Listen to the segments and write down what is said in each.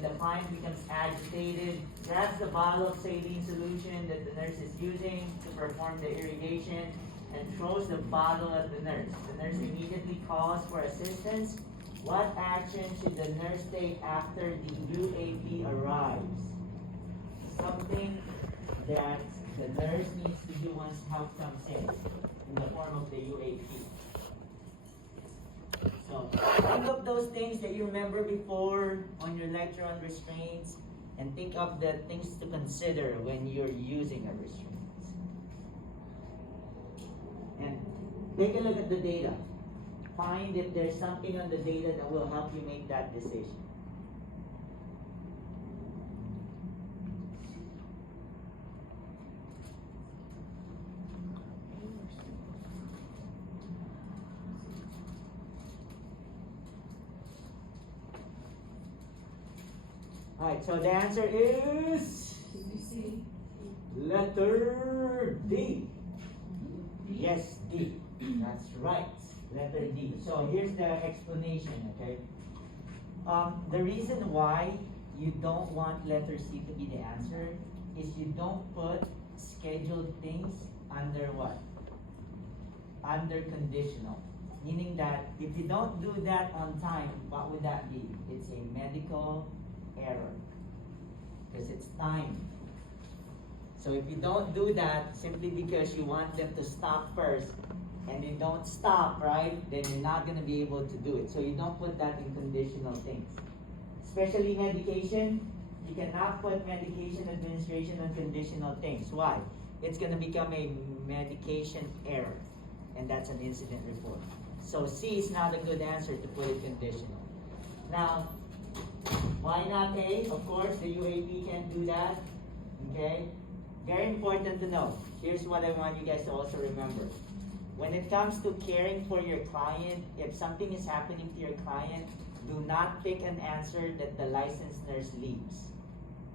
when the client becomes agitated, grabs the bottle of saline solution that the nurse is using to perform the irrigation and throws the bottle at the nurse. The nurse immediately calls for assistance. What action should the nurse take after the UAP arrives? Something that the nurse needs to do once help comes in the form of the UAP. So, think of those things that you remember before on your lecture on restraints, and think of the things to consider when you're using a restraint. And take a look at the data. Find if there's something on the data that will help you make that decision. Alright, so the answer is letter D. Yes, D. That's right. Letter D. So here's the explanation, okay? The reason why you don't want letter C to be the answer is you don't put scheduled things under what? Under conditional. Meaning that if you don't do that on time, what would that be? It's a medical error. Because it's time. So if you don't do that simply because you want them to stop first, and they don't stop, right, then you're not going to be able to do it. So you don't put that in conditional things. Especially medication, you cannot put medication administration on conditional things. Why? It's going to become a medication error, and that's an incident report. So C is not a good answer to put it conditional. Now, why not A? Of course, the UAP can do that. Okay? Very important to know. Here's what I want you guys to also remember. When it comes to caring for your client, if something is happening to your client, do not pick an answer that the licensed nurse leaves.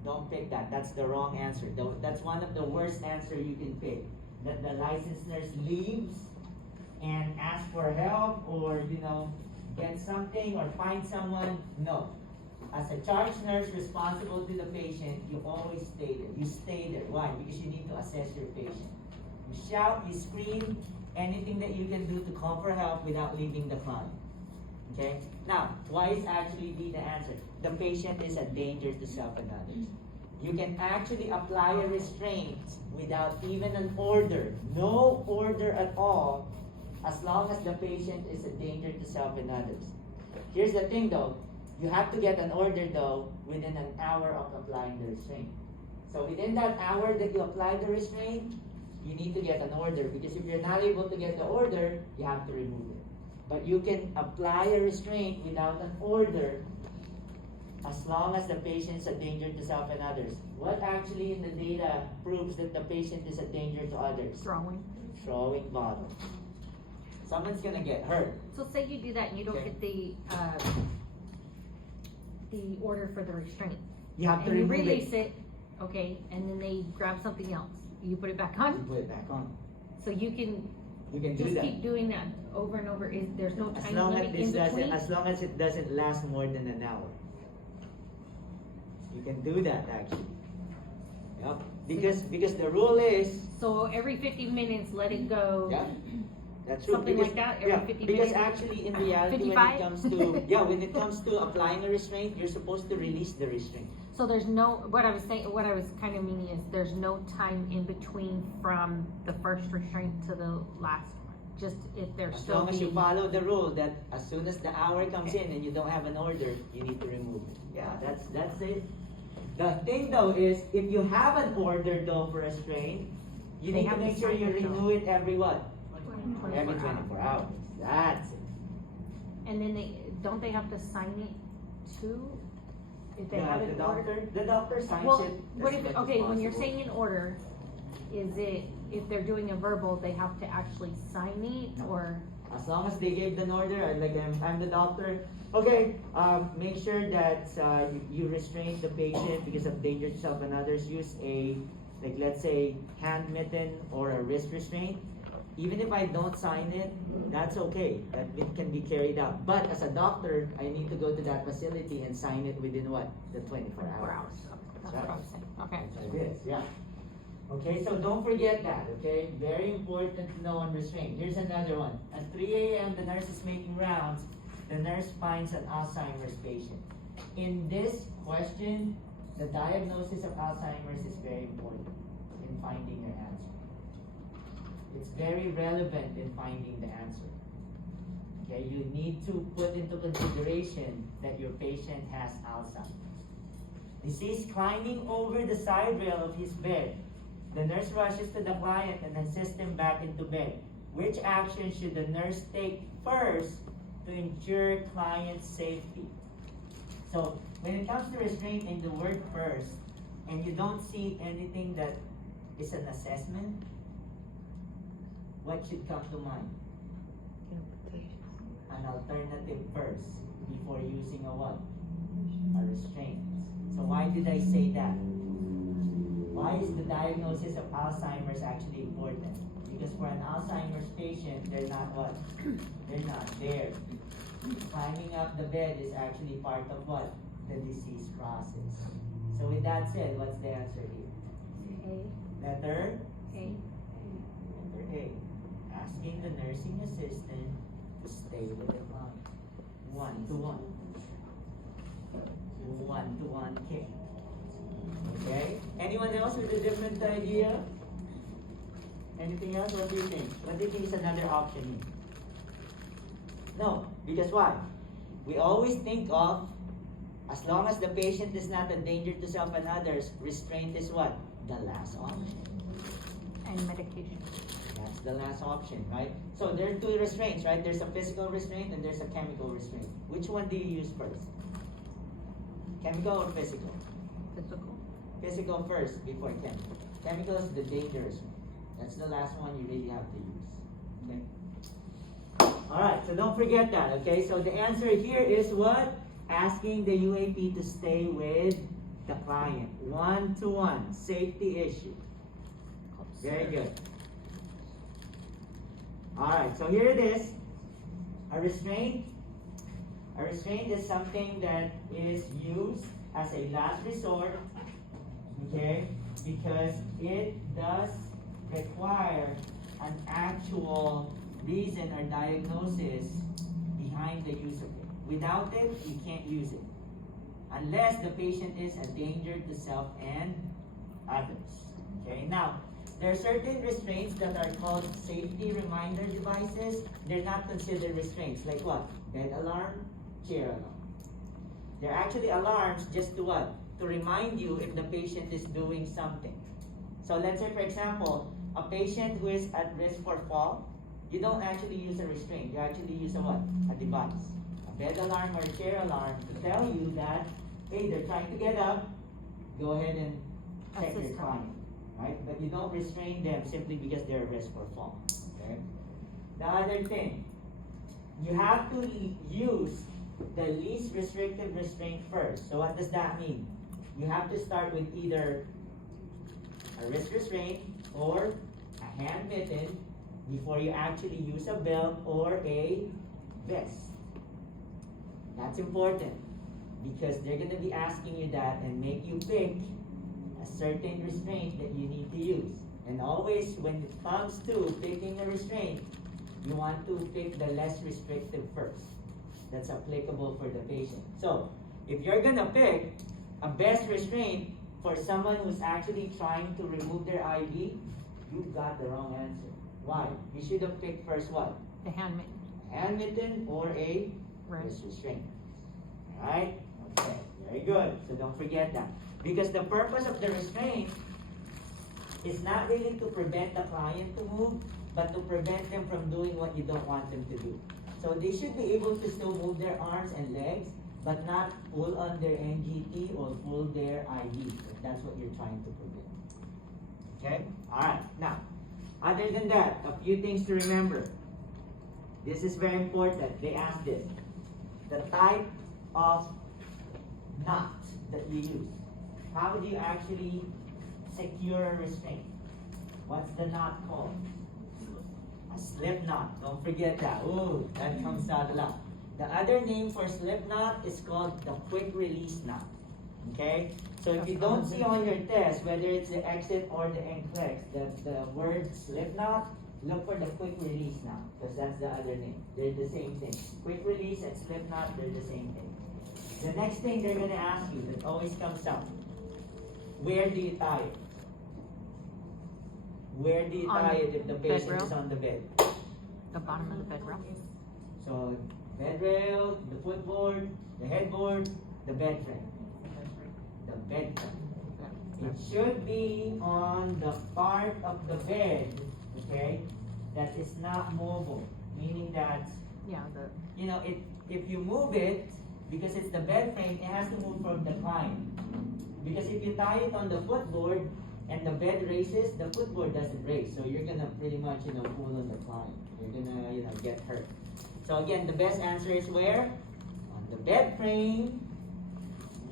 Don't pick that. That's the wrong answer. That's one of the worst answers you can pick. That the licensed nurse leaves and asks for help, or get something or find someone. No. As a charge nurse responsible to the patient, you always stay there. You stay there. Why? Because you need to assess your patient. You shout, you scream, anything that you can do to call for help without leaving the client. Okay? Now, why is actually B the answer? The patient is a danger to self and others. You can actually apply a restraint without even an order. No order at all, as long as the patient is a danger to self and others. Here's the thing though. You have to get an order though within an hour of applying the restraint. So within that hour that you apply the restraint, you need to get an order, because if you're not able to get the order, you have to remove it. But you can apply a restraint without an order as long as the patient is a danger to self and others. What actually in the data proves that the patient is a danger to others? Throwing. Throwing bottle. Someone's gonna get hurt. So say you do that and you don't get the order for the restraint. You have to and you remove release it, okay, and then they grab something else. You put it back You on. put it back on. So you can do just that. keep doing that over and over. There's no As time long limit as in between. as long as it doesn't last more than an hour. You can do that actually. Yep. Because the rule is. So every 50 minutes, let it go. Yeah. That's true. Something because, like that, every 50 because minutes? actually in reality 55? when it comes to applying a restraint, you're supposed to release the restraint. So there's no, what I was kind of meaning is there's no time in between from the first restraint to the last one. Just if there's As still long as you being- follow the rule that as soon as the hour comes in and you don't have an order, you need to remove it. Yeah, that's it. The thing though is, if you have an order though for restraint, you They need to have to make sure sign you it, though. renew it every what? 24 Every hours. 24 hours. That's it. And then don't they have to sign it too? If they Yeah, have the an order? doctor signs Well, it. what as if, much as okay, when you're possible. saying an order, is it, if they're doing a verbal, they have to actually sign it, No. or? As long as they gave an order, I'm the doctor. Okay, make sure that you restrain the patient because of danger to self and others. Use a, let's say, hand mitten or a wrist restraint. even if I don't sign it, that's okay. That it can be carried out. But as a doctor, I need to go to that facility and sign it within what? The 24 4 hours. hours. That's what I was saying. Okay. It's like this, yeah. Okay, so don't forget that, okay? Very important to know on restraint. Here's another one. At 3 a.m., the nurse is making rounds. The nurse finds an Alzheimer's patient. In this question, the diagnosis of Alzheimer's is very important in finding your answer. It's very relevant in finding the answer. Okay, you need to put into consideration that your patient has Alzheimer's. Disease climbing over the side rail of his bed. The nurse rushes to the client and assists him back into bed. Which action should the nurse take first to ensure client's safety? So, when it comes to restraint in the word first, and you don't see anything that is an assessment, what should come to mind? An alternative first before using a what? A restraint. So why did I say that? Why is the diagnosis of Alzheimer's actually important? Because for an Alzheimer's patient, they're not what? They're not there. Climbing up the bed is actually part of what? The disease process. So with that said, what's the answer here? Letter? Letter A. Asking the nursing assistant to stay with the client. 1-to-1. 1-to-1 care. Okay? Anyone else with a different idea? Anything else? What do you think? What do you think is another option here? No, because why? We always think of, as long as the patient is not a danger to self and others, restraint is what? The last option. And medication. That's the last option, right? So there are two restraints, right? There's a physical restraint and there's a chemical restraint. Which one do you use first? Chemical or physical? Physical. Physical first before chemical. Chemical is the dangerous one. That's the last one you really have to use. Okay? Alright, so don't forget that, okay? So the answer here is what? Asking the UAP to stay with the client. 1-to-1. Safety issue. Very good. Alright, so here it is. A restraint. A restraint is something that is used as a last resort, okay? Because it does require an actual reason or diagnosis behind the use of it. Without it, you can't use it. Unless the patient is a danger to self and others. Okay, now, there are certain restraints that are called safety reminder devices. They're not considered restraints. Like what? Bed alarm, chair alarm. They're actually alarms just to what? To remind you if the patient is doing something. So let's say, for example, a patient who is at risk for fall, you don't actually use a restraint. You actually use a what? A device. A bed alarm or a chair alarm to tell you that, hey, they're trying to get up. Go ahead and check your client. Right? But you don't restrain them simply because they're at risk for fall. Okay? The other thing, you have to use the least restrictive restraint first. So what does that mean? You have to start with either a wrist restraint or a hand mitten before you actually use a belt or a vest. That's important because they're going to be asking you that and make you pick a certain restraint that you need to use. And always when it comes to picking a restraint, you want to pick the less restrictive first. That's applicable for the patient. So, if you're gonna pick a best restraint for someone who's actually trying to remove their IV, you've got the wrong answer. Why? You should have picked first what? The hand mitten. Hand mitten or a wrist restraint. Alright? Okay, very good. So don't forget that. Because the purpose of the restraint is not really to prevent the client to move, but to prevent them from doing what you don't want them to do. So they should be able to still move their arms and legs, but not pull on their NGT or pull their IV, if that's what you're trying to prevent. Okay? Alright, now, other than that, a few things to remember. This is very important. They ask this. The type of knot that you use. How do you actually secure a restraint? What's the knot called? A A slip knot. Don't forget that. Ooh, that comes out a lot. The other name for slip knot is called the quick release knot. Okay? So if you don't see on your test whether it's the exit or the NCLEX, the word slip knot, look for the quick release knot because that's the other name. They're the same thing. Quick release and slip knot, they're the same thing. The next thing they're going to ask you that always comes up, where do you tie it? Where do you On tie it if the patient bed is rail? on the bed? The bottom of the bed rail. So, bed rail, the footboard, the headboard, the bed frame. The bed frame. It should be on the part of the bed, okay, that is not mobile. Meaning that, Yeah, the, you know, if you move it, because it's the bed frame, it has to move from the client. Because if you tie it on the footboard and the bed raises, the footboard doesn't raise. So you're gonna pretty much, you know, pull on the client. You're gonna, you know, get hurt. So again, the best answer is where? On the bed frame,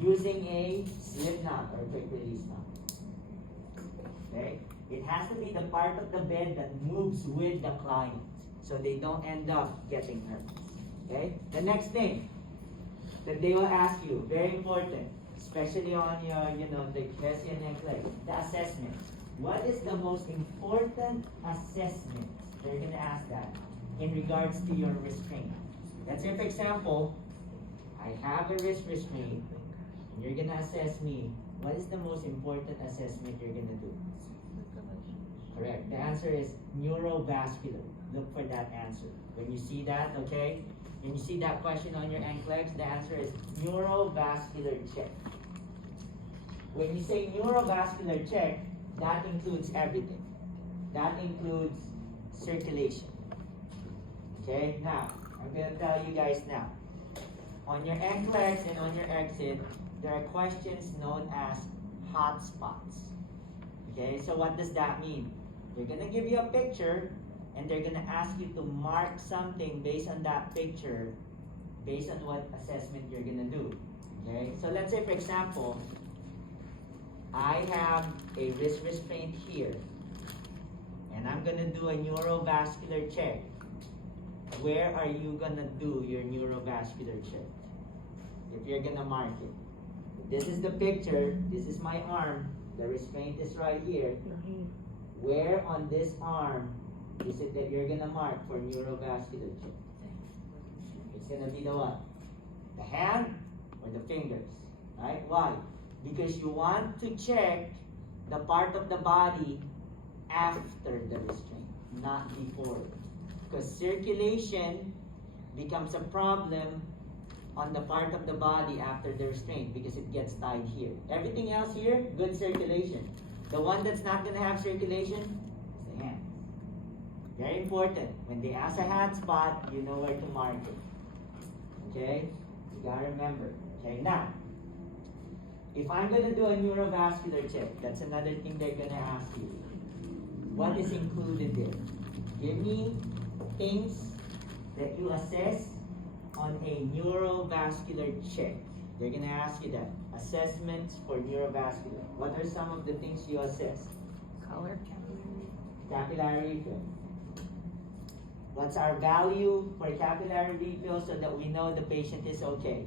using a slip knot or quick release knot. Okay? It has to be the part of the bed that moves with the client. So they don't end up getting hurt. Okay? The next thing that they will ask you, very important, especially on your, you know, the question and NCLEX, the assessment. What is the most important assessment? They're gonna ask that in regards to your restraint. Let's say, for example, I have a wrist restraint, and you're gonna assess me. What is the most important assessment you're gonna do? Correct. The answer is neurovascular. Look for that answer. When you see that, okay? When you see that question on your NCLEX, the answer is neurovascular check. When you say neurovascular check, that includes everything. That includes circulation. Okay, now, I'm going to tell you guys now. On your NCLEX and on your exit, there are questions known as hotspots. Okay, so what does that mean? They're going to give you a picture and they're going to ask you to mark something based on that picture, based on what assessment you're going to do. Okay, so let's say, for example, I have a wrist restraint here, and I'm going to do a neurovascular check. Where are you going to do your neurovascular check? If you're going to mark it. This is the picture, this is my arm, the restraint is right here. Where on this arm is it that you're going to mark for neurovascular check? It's going to be the what? The hand or the fingers, right? Why? Because you want to check the part of the body after the restraint, not before. Because circulation becomes a problem on the part of the body after the restraint because it gets tied here. Everything else here, good circulation. The one that's not going to have circulation is the hand. Very important. When they ask a hand spot, you know where to mark it. Okay? You gotta remember. Okay, now, if I'm going to do a neurovascular check, that's another thing they're going to ask you. What is included there? Give me things that you assess on a neurovascular check. They're going to ask you that. Assessments for neurovascular. What are some of the things you assess? color. Capillary refill. What's our value for capillary refill so that we know the patient is okay?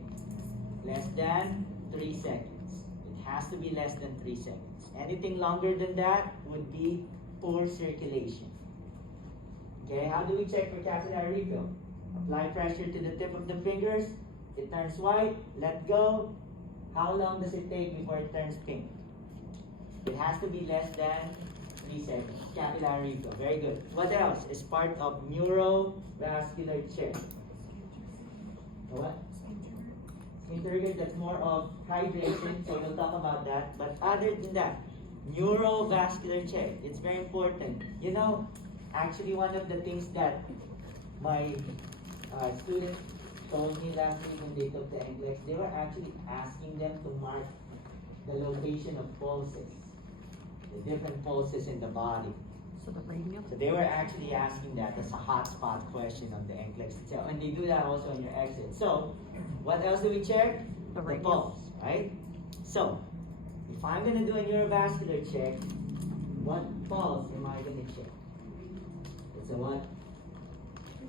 Less than 3 seconds. It has to be less than 3 seconds. Anything longer than that would be poor circulation. Okay, how do we check for capillary refill? Apply pressure to the tip of the fingers. It turns white. Let go. How long does it take before it turns pink? It has to be less than 3 seconds. Capillary refill. Very good. What else is part of neurovascular check? What? Skin turgor, that's more of hydration, so we'll talk about that. But other than that, neurovascular check, it's very important. You know, actually one of the things that my students told me last week when they took the NCLEX, they were actually asking them to mark the location of pulses, the different pulses in the body. So the radial. So they were actually asking that as a hotspot question on the NCLEX itself. And they do that also on your exit. So, what else do we check? The radial. Pulse, right? So, if I'm going to do a neurovascular check, what pulse am I going to check? It's a what?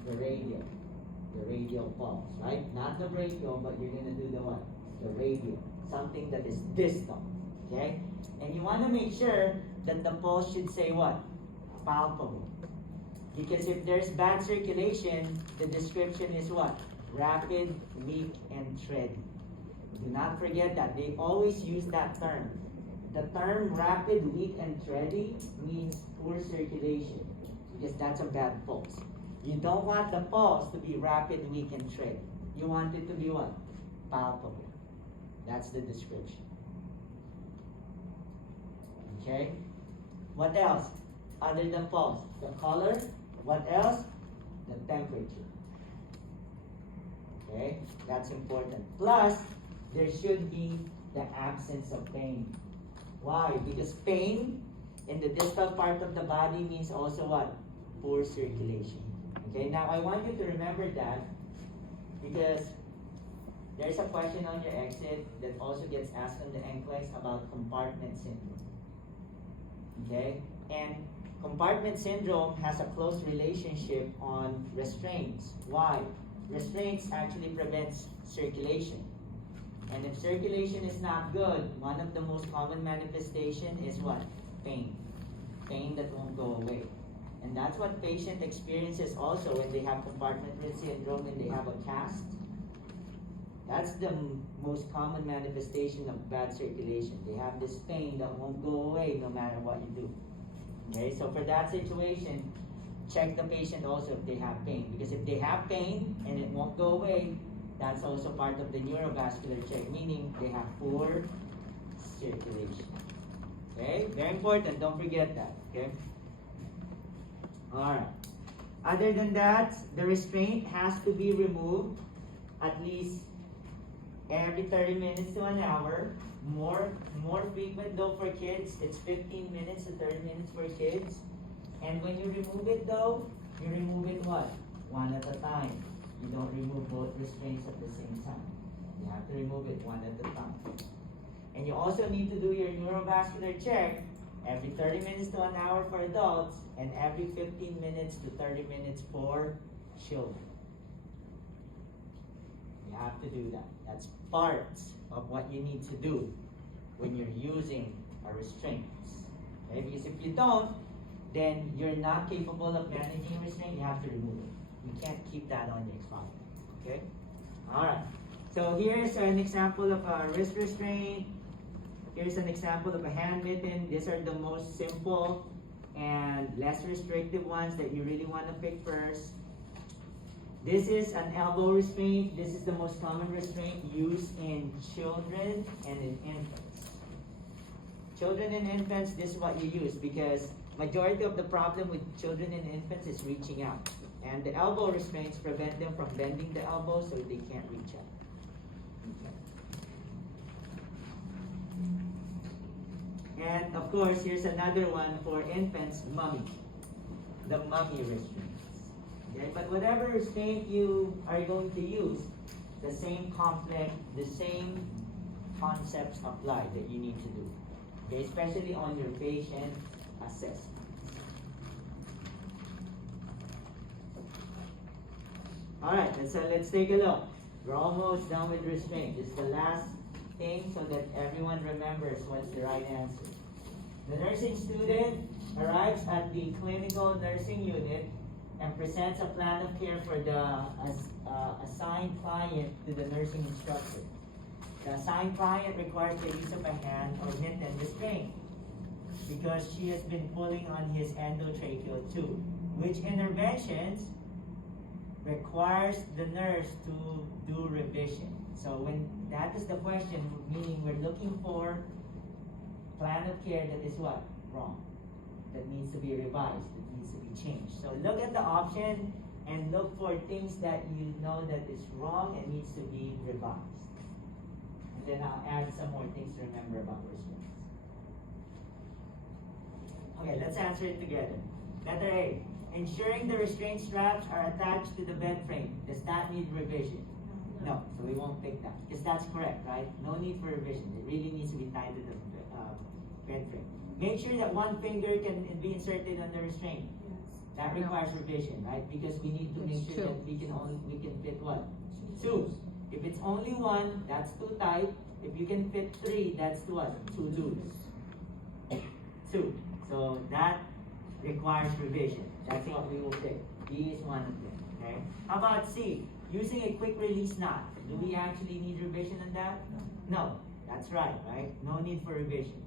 The radial pulse, right? Not the brachial, but you're gonna do the what? The radial, something that is distal, okay? And you wanna make sure that the pulse should say what? Palpable. Because if there's bad circulation, the description is what? Rapid, weak, and tready. Do not forget that. They always use that term. The term rapid, weak, and tready means poor circulation. Because that's a bad pulse. You don't want the pulse to be rapid, weak, and tready. You want it to be what? Palpable. That's the description. Okay? What else? Other than pulse. The color. What else? The temperature. Okay? That's important. Plus, there should be the absence of pain. Why? Because pain in the distal part of the body means also what? Poor circulation. Okay, now I want you to remember that because there's a question on your exit that also gets asked on the NCLEX about compartment syndrome. Okay, and compartment syndrome has a close relationship on restraints. Why? Restraints actually prevents circulation. And if circulation is not good, one of the most common manifestation is what? Pain. Pain that won't go away. And that's what patient experiences also when they have compartment syndrome and they have a cast. That's the most common manifestation of bad circulation. They have this pain that won't go away no matter what you do. Okay, so for that situation, check the patient also if they have pain. Because if they have pain and it won't go away, that's also part of the neurovascular check, meaning they have poor circulation. Okay, very important, don't forget that. Okay. Alright. Other than that, the restraint has to be removed at least every 30 minutes to an hour. More frequent though for kids, it's 15 minutes to 30 minutes for kids. And when you remove it though, you remove it what? One at a time. You don't remove both restraints at the same time. You have to remove it one at a time. And you also need to do your neurovascular check every 30 minutes to an hour for adults and every 15 minutes to 30 minutes for children. You have to do that. That's part of what you need to do when you're using a restraint. Okay? Because if you don't, then you're not capable of managing a restraint, you have to remove it. You can't keep that on your expositor. Okay? Alright. So here's an example of a wrist restraint. Here's an example of a hand mitten. These are the most simple and less restrictive ones that you really want to pick first. This is an elbow restraint. This is the most common restraint used in children and in infants. Children and infants, this is what you use because majority of the problem with children and infants is reaching out. And the elbow restraints prevent them from bending the elbow so they can't reach out. Okay. And of course, here's another one for infants, mummy. The mummy restraints. Okay, but whatever restraint you are going to use, the same complex, the same concepts apply that you need to do. Okay, especially on your patient assessment. Alright, let's take a look. We're almost done with restraint. This is the last thing so that everyone remembers what's the right answer. The nursing student arrives at the clinical nursing unit and presents a plan of care for the assigned client to the nursing instructor. The assigned client requires the use of a hand or mitten restraint because she has been pulling on his endotracheal tube. Which interventions requires the nurse to do revision? So when that is the question, meaning we're looking for plan of care that is what? Wrong. That needs to be revised, that needs to be changed. So look at the option and look for things that you know that is wrong and needs to be revised. And then I'll add some more things to remember about restraints. Okay, let's answer it together. Letter A. Ensuring the restraint straps are attached to the bed frame. Does that need revision? No, so we won't pick that. Because that's correct, right? No need for revision. It really needs to be tied to the bed frame. Make sure that one finger can be inserted on the restraint. That No. requires revision, right? Because we need to It's make sure two. that we can fit what? 2. If it's only 1, that's too tight. If you can fit 3, that's what? Too loose. 2. So that requires revision. That's what we will pick. B is one of them. Okay. How about C? Using a quick release knot. Do we actually need revision on that? No. That's right, right? No need for revision.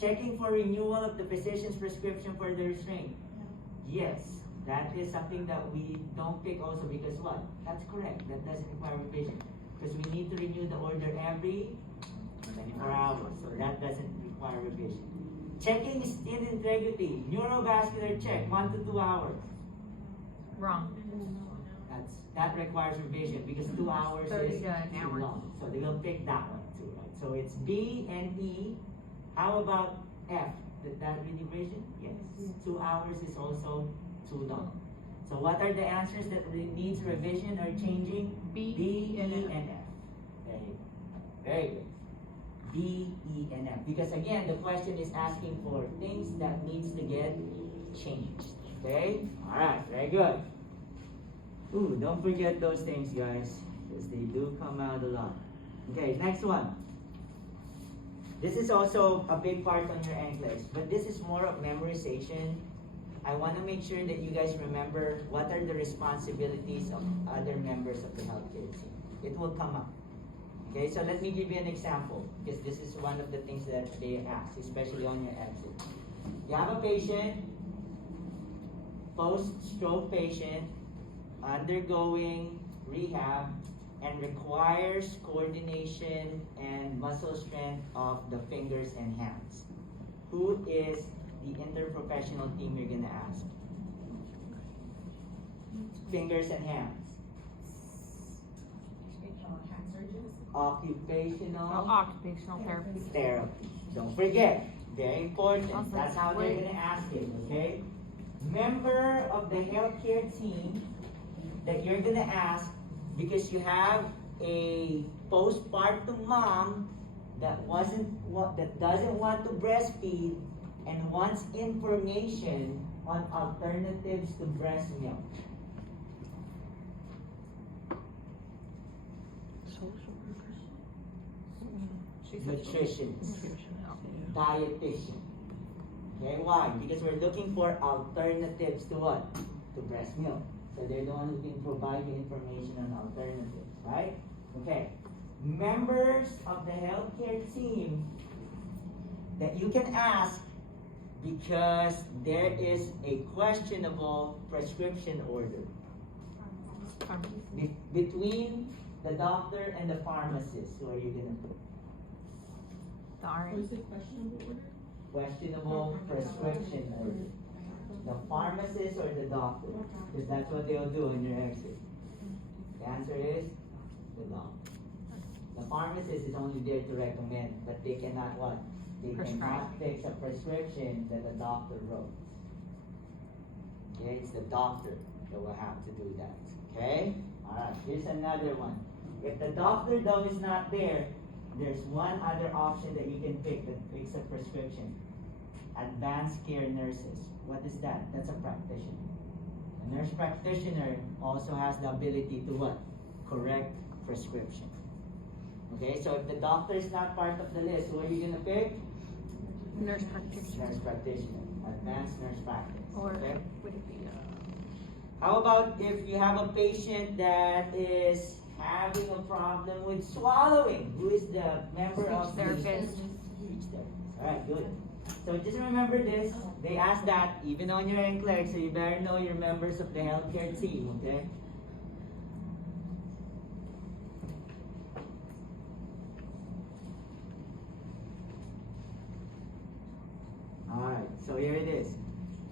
Checking for renewal of the physician's prescription for the restraint. Yes. That is something that we don't pick also because what? That's correct. That doesn't require revision. Because we need to renew the order every 24 hours. So that doesn't require revision. Checking skin integrity. Neurovascular check, 1 to 2 hours. Wrong. That requires revision because 2 hours 30 is to an too hour. long. So they will pick that one too, right? So it's B and E. How about F? Did that need revision? Yes. 2 hours is also too long. So what are the answers that needs revision or changing? B, B, and E, F. and F. There you go. Very good. B, E, and F. Because again, the question is asking for things that needs to get changed. Okay? Alright, very good. Ooh, don't forget those things, guys, because they do come out a lot. Okay, next one. This is also a big part on your NCLEX, but this is more of memorization. I want to make sure that you guys remember what are the responsibilities of other members of the healthcare team. It will come up. Okay, so let me give you an example, because this is one of the things that they ask, especially on your exit. You have a patient, post-stroke patient, undergoing rehab and requires coordination and muscle strength of the fingers and hands. Who is the interprofessional team you're gonna ask? Fingers and hands. Occupational Occupational therapy. therapy. Don't forget, very important. Also, That's how they're wait. gonna ask it, okay? Member of the healthcare team that you're gonna ask because you have a postpartum mom that doesn't want to breastfeed and wants information on alternatives to breast milk. Nutritionists, dietitian. Okay, why? Because we're looking for alternatives to what? To breast milk. So they're the one who can provide the information on alternatives, right? Okay. Members of the healthcare team that you can ask because there is a questionable prescription order between the doctor and the pharmacist. Who are you gonna put? The RN. Questionable prescription order. The pharmacist or the doctor? Because that's what they'll do on your exit. The answer is the doctor. The pharmacist is only there to recommend, but they cannot what? They Prescribe. cannot fix a prescription that the doctor wrote. Okay, it's the doctor that will have to do that. Okay? Alright, here's another one. If the doctor though is not there, there's one other option that you can pick that fix a prescription. Advanced care nurses. What is that? That's a practitioner. A nurse practitioner also has the ability to what? Correct prescription. Okay, so if the doctor is not part of the list, who are you gonna pick? Nurse practitioner. Nurse practitioner. Advanced nurse practice. Or Okay? would it be, How about if you have a patient that is having a problem with swallowing? Who is the member Speech of therapist. the speech therapist? Alright, good. So just remember this. They ask that even on your NCLEX, so you better know your members of the healthcare team, okay? Alright, so here it is.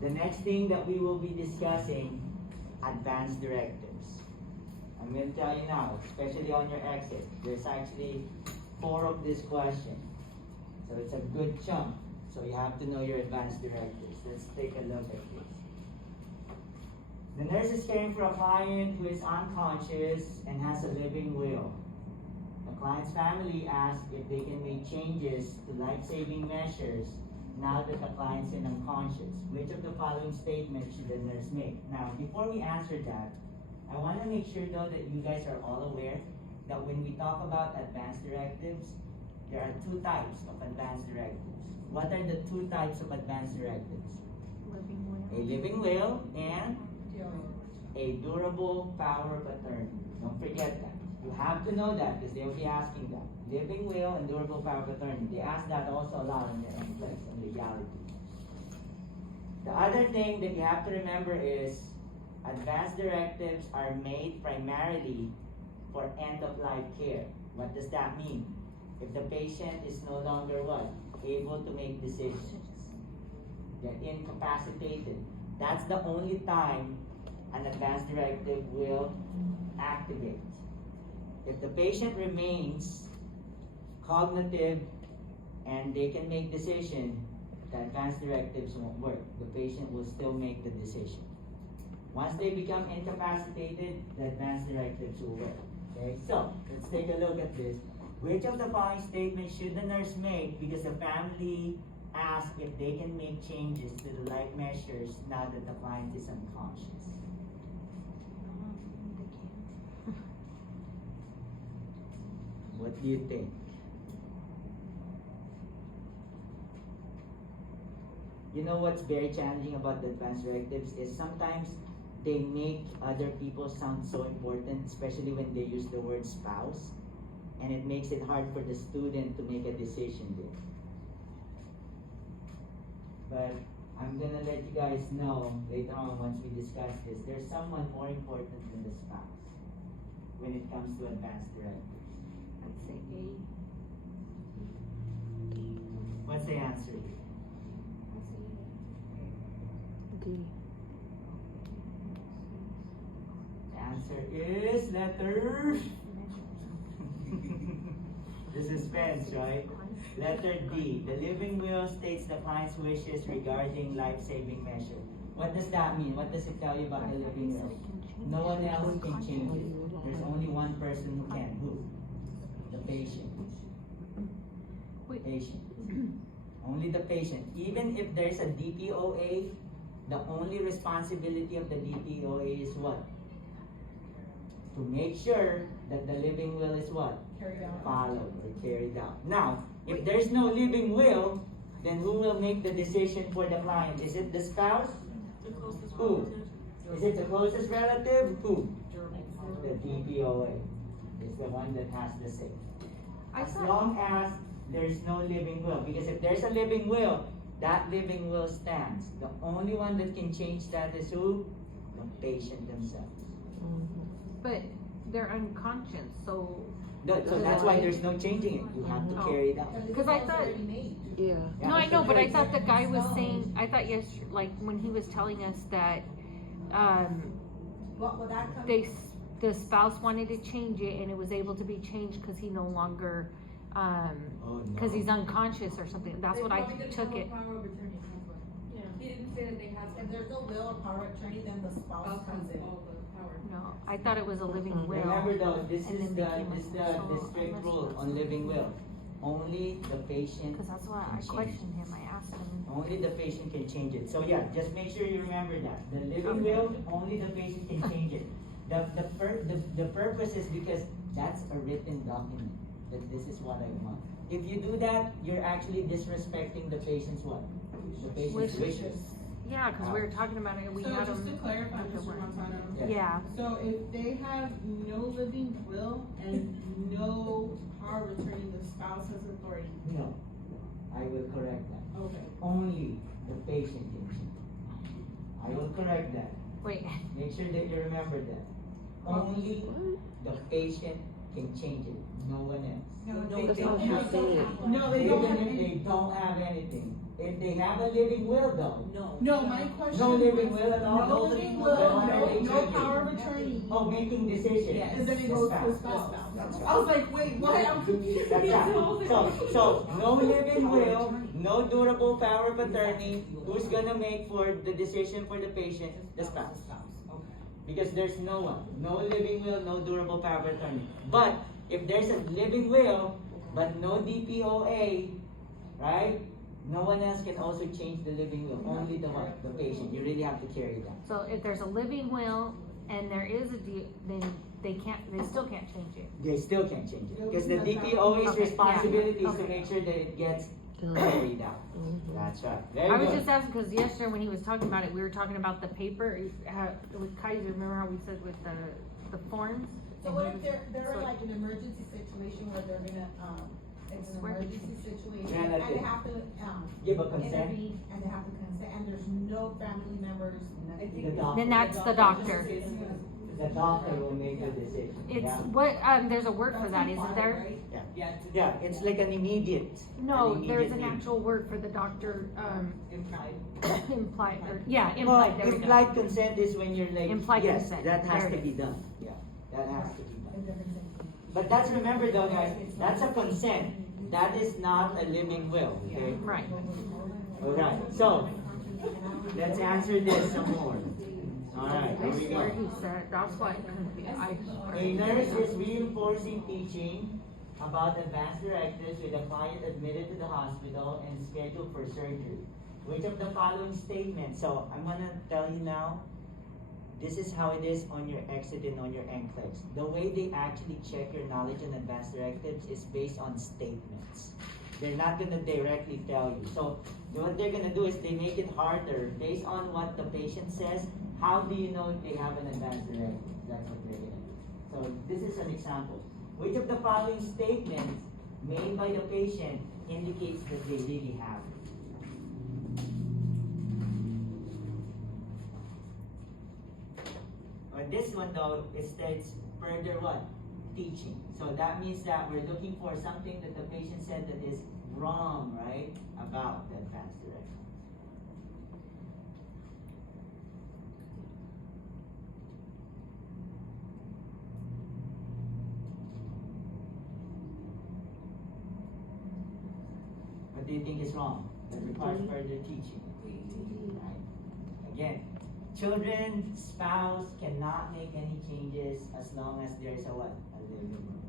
The next thing that we will be discussing, advanced directives. I'm going to tell you now, especially on your exit, there's actually 4 of this question. So it's a good chunk. So you have to know your advanced directives. Let's take a look at this. The nurse is caring for a client who is unconscious and has a living will. The client's family asks if they can make changes to life-saving measures now that the client's in unconscious? Which of the following statements should the nurse make? Now, before we answer that, I want to make sure though that you guys are all aware that when we talk about advanced directives, there are two types of advanced directives. What are the two types of advanced directives? Living will. A living will and a durable power of attorney. Don't forget that. You have to know that because they'll be asking that. Living will and durable power of attorney. They ask that also aloud in their own place on legality. The other thing that you have to remember is advanced directives are made primarily for end-of-life care. What does that mean? If the patient is no longer what? Able to make decisions. They're incapacitated. That's the only time an advanced directive will activate. If the patient remains cognitive and they can make decision, the advanced directives won't work. The patient will still make the decision. Once they become incapacitated, the advanced directives will work. Okay, so let's take a look at this. Which of the following statements should the nurse make because the family asked if they can make changes to the life measures now that the client is unconscious? What do you think? You know what's very challenging about the advanced directives is sometimes they make other people sound so important, especially when they use the word spouse, and it makes it hard for the student to make a decision there. But I'm gonna let you guys know later on once we discuss this, there's someone more important than the spouse when it comes to advanced directives. I'd say A. What's the answer? D. The answer is letter. The suspense, right? Letter D. The living will states the client's wishes regarding life-saving measure. What does that mean? What does it tell you about the living will? No one else can change it. There's only one person who can. Who? The patient. Wait. Patient. Only the patient. Even if there's a DPOA, the only responsibility of the DPOA is what? To make sure that the living will is what? Carried out. Followed or carried out. Now, if there's no living will, then who will make the decision for the client? Is it the spouse? Who? Is it the closest relative? Who? The DPOA is the one that has the say. As long as there's no living will. Because if there's a living will, that living will stands. The only one that can change that is who? The patient themselves. But they're unconscious, so. So that's why there's no changing it. You have to carry it out. Because I thought. Yeah. No, I know, but I thought the guy was saying, I thought like when he was telling us that, What would that come? the spouse wanted to change it and it was able to be changed because he no longer, because he's unconscious or something. That's what I took it. He didn't say that they had If there's no will or power of attorney, then the spouse comes in. all the power. No, I thought it was a living will. Remember though, this And is then they came the up, so strict unless rule that's on living will. Only the patient Because that's why can I change. questioned him, I asked him. Only the patient can change it. So yeah, just make sure you remember that. The living will, only the patient can change it. The purpose is because that's a written document, that this is what I want. If you do that, you're actually disrespecting the patient's what? The patient's wishes. Yeah, because we were talking about it, we So had just to him. clarify, with the Mr. one. Montano, Yes. Yeah, so if they have no living will and no power of attorney, the spouse has authority. No, I will correct that. Okay. Only the patient can change. I will correct that. wait, Make sure that you remember that. Only the patient can change it, no one else. No, they don't have it. No, they don't Even have if they any. don't have anything. If they have a living will though. No, my question. No living will at all? No living will, Then why are they no changing? power of attorney. Oh, making decisions. Yes. And then it The goes to the spouse. spouse. That's I right. was like, wait, what? I'm confused. That's right. So no living will, no durable power of attorney. Who's gonna make for the decision for the patient? The spouse. Because there's no one. No living will, no durable power of attorney. But if there's a living will, but no DPOA, right? No one else can also change the living will, only the one, the patient. You really have to carry that. So if there's a living will and there is a deed, then they still can't change it. They still can't change it, because the DPOA's Okay, yeah, responsibility is to okay. make sure that it gets carried out. That's right, very I was good. just asking, cause yesterday when he was talking about it, we were talking about the paper, with Kaiser, remember how we said with the forms? So what if they're So- in like an emergency situation where they're gonna, it's an Swear. emergency situation, Yeah, and that's they it. have to, Give a consent. intervene, and they have to consent, and there's no family members, nothing. The doctor. Then that's the doctor. The doctor will make the decision. It's, Yeah. what, there's a word for that, isn't there? Yeah, it's like an immediate. No, an there's immediate an need. actual word for the doctor, Implied. implied, or, yeah, Well, implied, there we go. implied consent is when you're like, Implied yes, consent, that has there to it be is. done. Yeah, that has to be done. If they're consenting. But that's, remember though, guys, that's a consent. That is not a living will, okay? Right. Alright, so, let's answer this some more. Alright, here I we swear go. he said, that's what, I A nurse is reinforcing teaching about advanced directives with a client admitted to the hospital and scheduled for surgery. Which of the following statements? So I'm gonna tell you now, this is how it is on your exit and on your NCLEX. The way they actually check your knowledge on advanced directives is based on statements. They're not gonna directly tell you. So what they're gonna do is they make it harder based on what the patient says. How do you know if they have an advanced directive? That's what they're gonna do. So this is an example. Which of the following statements made by the patient indicates that they really have it? This one though, it states further what? Teaching. So that means that we're looking for something that the patient said that is wrong, right? About the advanced directive. What do you think is wrong? That requires further teaching. Right. Again, children, spouse cannot make any changes as long as there's a what? A living room.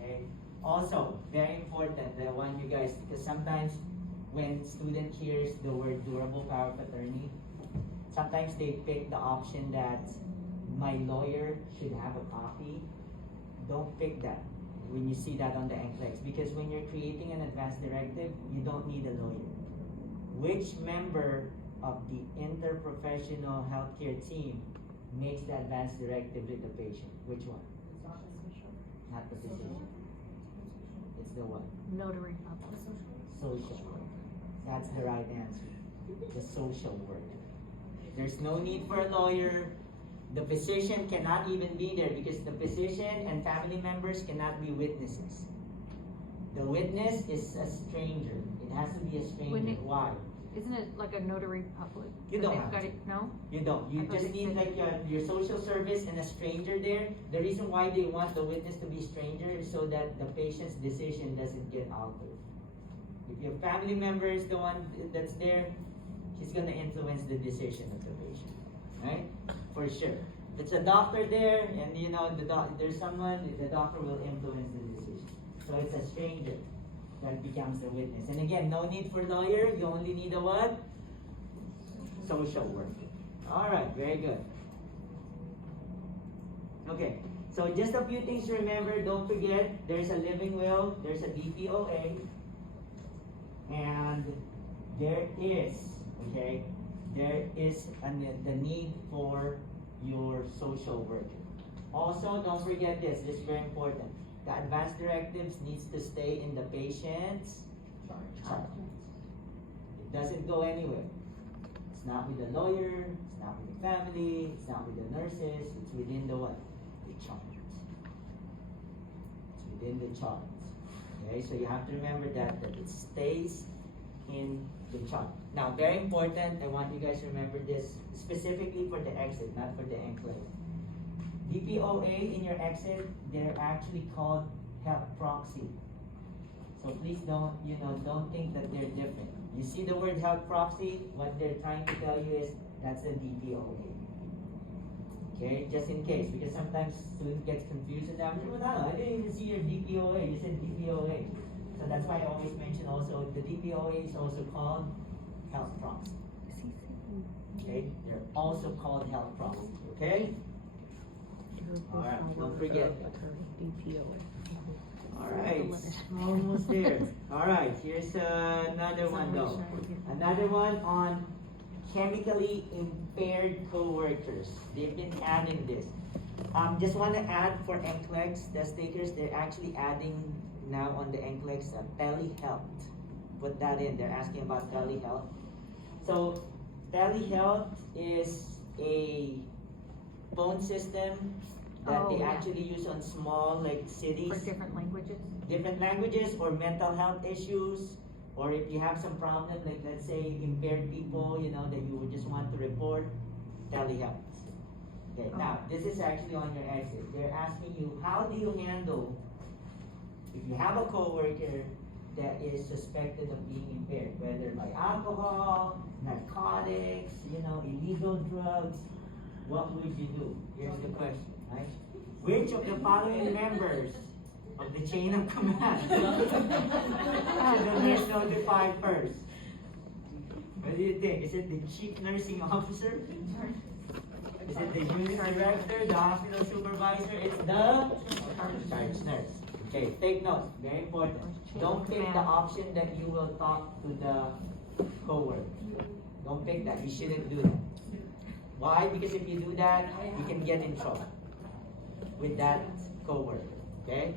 Okay? Also, very important, that I want you guys, because sometimes when student hears the word durable power of attorney, sometimes they pick the option that my lawyer should have a copy. Don't pick that when you see that on the NCLEX, because when you're creating an advanced directive, you don't need a lawyer. Which member of the interprofessional healthcare team makes the advanced directive with the patient? Which one? Not the physician. It's the what? notary public. Social worker. That's the right answer. The social worker. There's no need for a lawyer. The physician cannot even be there because the physician and family members cannot be witnesses. The witness is a stranger. It has to be a stranger. Wouldn't it- Why? Isn't it like a notary public? You That don't they've have got to. it- No? You don't. You I thought just they need said- like your social service and a stranger there. The reason why they want the witness to be stranger is so that the patient's decision doesn't get altered. If your family member is the one that's there, he's gonna influence the decision of the patient, right? For sure. If it's a doctor there, and you know there's someone, the doctor will influence the decision. So it's a stranger that becomes the witness. And again, no need for lawyer. You only need a what? Social worker. All right, very good. Okay, so just a few things to remember. Don't forget, there's a living will, there's a DPOA, and there is, okay, there is the need for your social worker. Also, don't forget this is very important. The advanced directives needs to stay in the patient's chart. It doesn't go anywhere. It's not with the lawyer, it's not with the family, it's not with the nurses, it's within the what? The chart. It's within the chart. Okay, so you have to remember that it stays in the chart. Now, very important, I want you guys to remember this specifically for the exit, not for the enclave. DPOA in your exit, they're actually called health proxy. So please don't think that they're different. You see the word health proxy, what they're trying to tell you is that's the DPOA. Okay, just in case, because sometimes student gets confused and I'm like, well, no, I didn't even see your DPOA. You said DPOA. So So that's why I always mention also the DPOA is also called health proxy. Okay, they're also called health proxy. Okay. All right, don't forget. All right, almost there. All right, here's another one though. Another one on chemically impaired coworkers. They've been adding this. Just want to add for NCLEX, the stickers, they're actually adding now on the NCLEX telehealth. Put that in, they're asking about telehealth. So telehealth is a phone system that Oh, they yeah. actually use on small like cities, For different languages? different languages or mental health issues, or if you have some problem, like let's say impaired people, you know, that you would just want to report, telehealth. Okay, Oh. now this is actually on your exit. They're asking you, how do you handle if you have a coworker that is suspected of being impaired, whether by alcohol, narcotics, you know, illegal drugs, what would you do? Here's the question, right? Which of the following members of the chain of command should the nurse notify first? What do you think? Is it the chief nursing officer? Is it the unit director, the hospital supervisor? It's the charge nurse. Okay, take note, very important. Don't pick the option that you will talk to the coworker. Don't pick that, you shouldn't do that. Why? Because if you do that, you can get in trouble with that coworker, okay?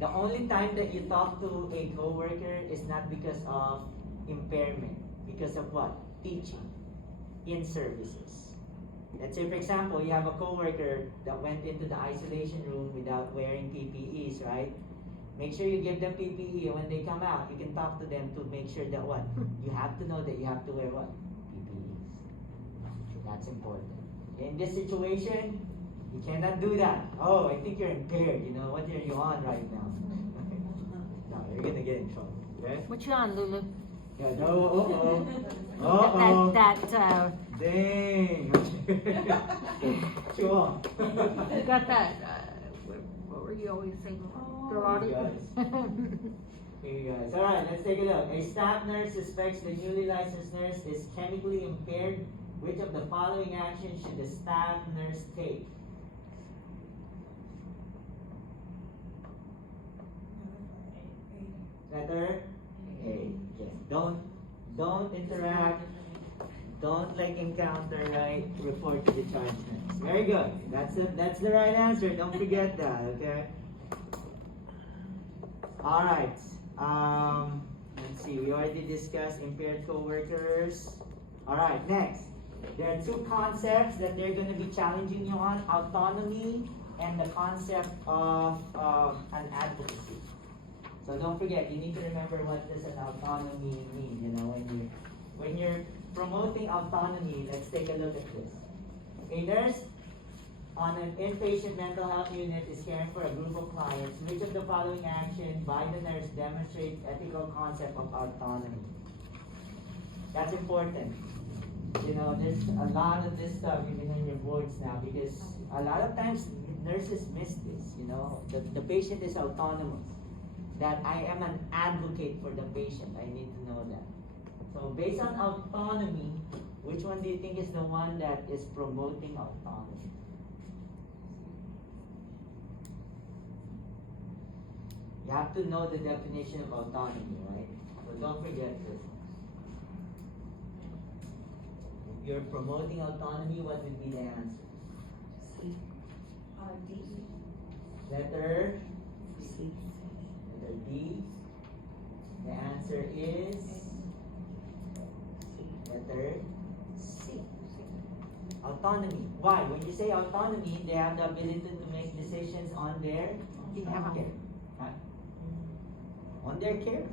The only time that you talk to a coworker is not because of impairment, because of what? Teaching in services. Let's say, for example, you have a coworker that went into the isolation room without wearing PPEs, right? Make sure you give them PPE, and when they come out, you can talk to them to make sure that what? You have to know that you have to wear what? PPEs. That's important. In this situation, you cannot do that. Oh, I think you're impaired. You know, what are you on right now? No, you're gonna get in trouble. Okay? What you on, Lulu? Yeah, no, uh-oh. That, Dang. Sure. you got that, what were you always saying? Here you guys. Alright, let's take a look. A staff nurse suspects the newly licensed nurse is chemically impaired. Which of the following actions should the staff nurse take? Letter A. Okay. Don't interact. Don't like encounter, right? Report to the charge nurse. Very good. That's the right answer. Don't forget that, okay? Alright. Let's see, we already discussed impaired coworkers. Alright, next. There are two concepts that they're going to be challenging you on, autonomy and the concept of an advocacy. So don't forget, you need to remember what does an autonomy mean, you know, when you're promoting autonomy. Let's take a look at this. A nurse on an inpatient mental health unit is caring for a group of clients. Which of the following action by the nurse demonstrates ethical concept of autonomy? That's important. You know, there's a lot of this stuff even in your boards now, because a lot of times nurses miss this, you know. The patient is autonomous. That I am an advocate for the patient. I need to know that. So based on autonomy, which one do you think is the one that is promoting autonomy? You have to know the definition of autonomy, right? So don't forget this. If you're promoting autonomy, what would be the answer? D. Letter C. Letter D. The answer is letter C. Autonomy. Why? When you say autonomy, they have the ability to make decisions on their care. Right? On their care.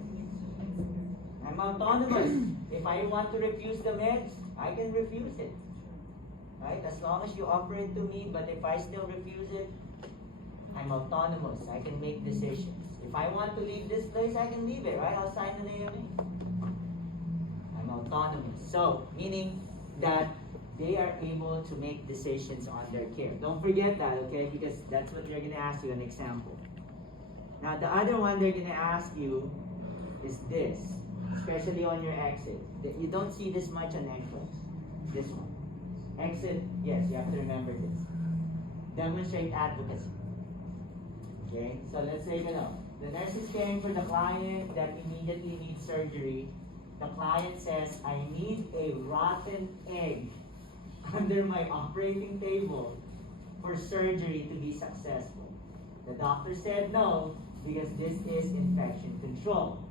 I'm autonomous. If I want to refuse the meds, I can refuse it. Right? As long as you offer it to me, but if I still refuse it, I'm autonomous. I can make decisions. If I want to leave this place, I can leave it, right? I'll sign an AMA. I'm autonomous. So, meaning that they are able to make decisions on their care. Don't forget that, okay? Because that's what they're going to ask you, an example. Now, the other one they're going to ask you is this, especially on your exit. You don't see this much on NCLEX. This one. Exit, yes, you have to remember this. Demonstrate advocacy. Okay, so let's say, the nurse is caring for the client that immediately needs surgery. The client says, I need a rotten egg under my operating table for surgery to be successful. The doctor said no, because this is infection control.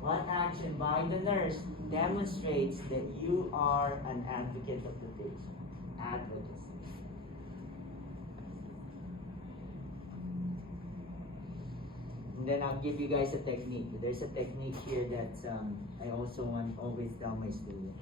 What action by the nurse demonstrates that you are an advocate of the patient? Advocacy. And then I'll give you guys a technique. There's a technique here that I also always tell my students.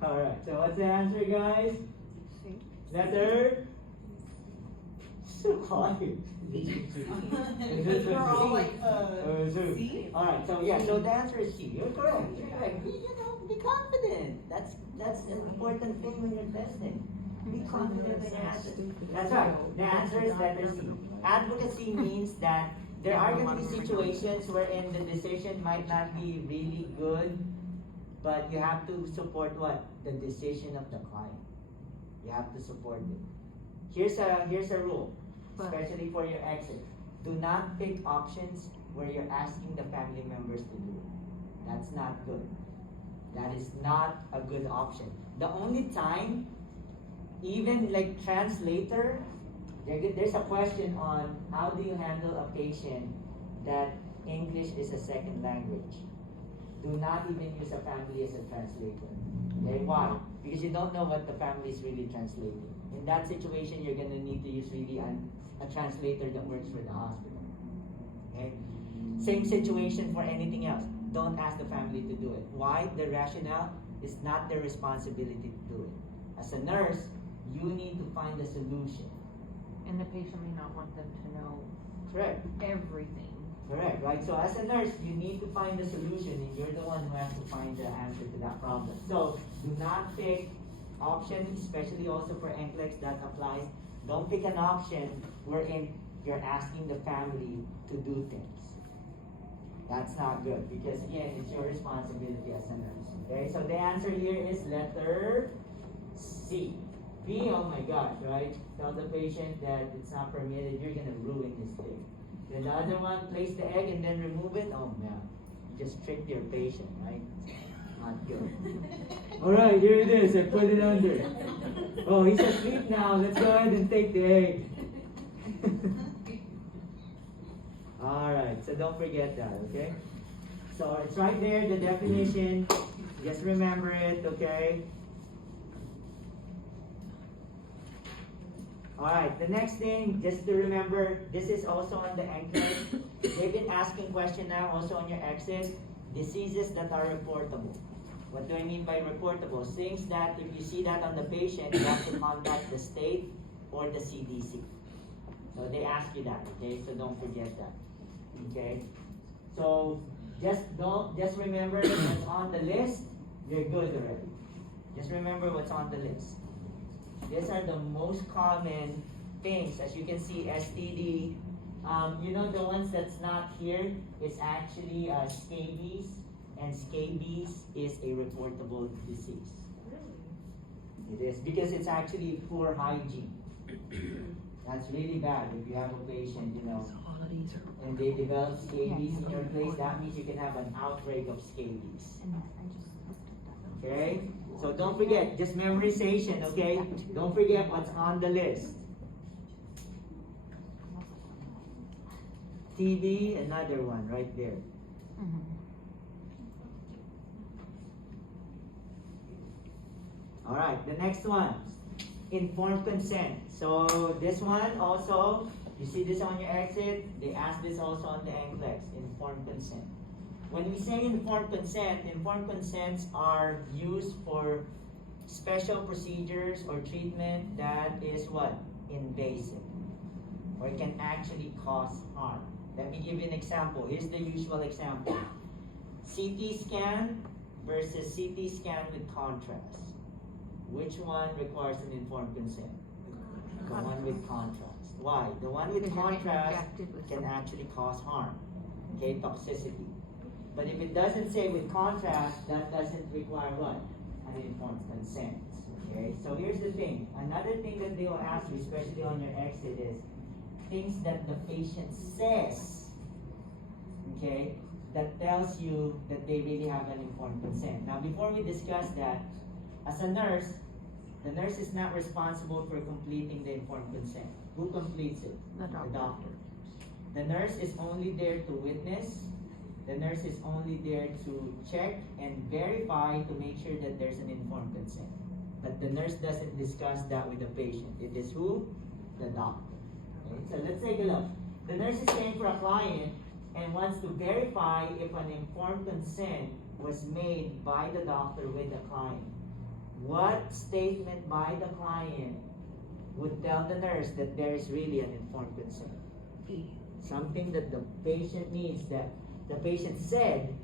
Alright, so what's the answer, guys? Letter? So quiet. We're all like, C? Alright, so yeah, so the answer is C. You're correct. You're correct. Be confident. That's an important thing when you're testing. Be confident in your answer. That's right. The answer is letter C. Advocacy means that there are going to be situations wherein the decision might not be really good, but you have to support what? The decision of the client. You have to support it. Here's a rule, especially for your exit. Do not pick options where you're asking the family members to do it. That's not good. That is not a good option. The only time, even like translator, there's a question on how do you handle a patient that English is a second language. Do not even use a family as a translator. Okay, why? Because you don't know what the family is really translating. In that situation, you're going to need to use really a translator that works for the hospital. Okay? Same situation for anything else. Don't ask the family to do it. Why? The rationale is not their responsibility to do it. As a nurse, you need to find a solution. And the patient may not want them to know Correct. everything. Correct, right? So as a nurse, you need to find a solution, and you're the one who has to find the answer to that problem. So do not pick options, especially also for NCLEX that applies. Don't pick an option wherein you're asking the family to do things. That's not good, because again, it's your responsibility as a nurse. Okay, so the answer here is letter C. B, oh my gosh, right? Tell the patient that it's not permitted, you're gonna ruin his day. Then the other one, place the egg and then remove it. Oh man, you just tricked your patient, right? Not good. Alright, here it is. I put it under. Oh, he's asleep now. Let's go ahead and take the egg. Alright, so don't forget that, okay? So it's right there, the definition. Just remember it, okay? Alright, the next thing, just to remember, this is also on the NCLEX. They've been asking question now, also on your exit, diseases that are reportable. What do I mean by reportable? Things that if you see that on the patient, you have to contact the state or the CDC. So they ask you that, okay? So don't forget that, okay? So just remember what's on the list, you're good already. Just remember what's on the list. These are the most common things. As you can see, STD. You know the ones that's not here is actually scabies, and scabies is a reportable disease. It is, because it's actually poor hygiene. That's really bad if you have a patient, and they develop scabies in your place. That means you can have an outbreak of scabies. Okay? So don't forget, just memorization, okay? Don't forget what's on the list. TB, another one right there. Alright, the next one, informed consent. So this one also, you see this on your exit, they ask this also on the NCLEX, informed consent. When we say informed consents are used for special procedures or treatment that is what? Invasive. Or can actually cause harm. Let me give you an example. Here's the usual example. CT scan versus CT scan with contrast. Which one requires an informed consent? The one with contrast. Why? The one with Because you're getting contrast injected with can something. actually cause harm. Okay, toxicity. But if it doesn't say with contrast, that doesn't require what? An informed consent. Okay, so here's the thing. Another thing that they will ask you, especially on your exit, is things that the patient says, okay, that tells you that they really have an informed consent. Now, before we discuss that, as a nurse, the nurse is not responsible for completing the informed consent. Who completes it? The doctor. The doctor. The nurse is only there to witness. The nurse is only there to check and verify to make sure that there's an informed consent. But the nurse doesn't discuss that with the patient. It is who? The doctor. Okay, so let's take a look. The nurse is staying for a client and wants to verify if an informed consent was made by the doctor with the client. What statement by the client would tell the nurse that there is really an informed consent? Something that the patient needs, that the patient said,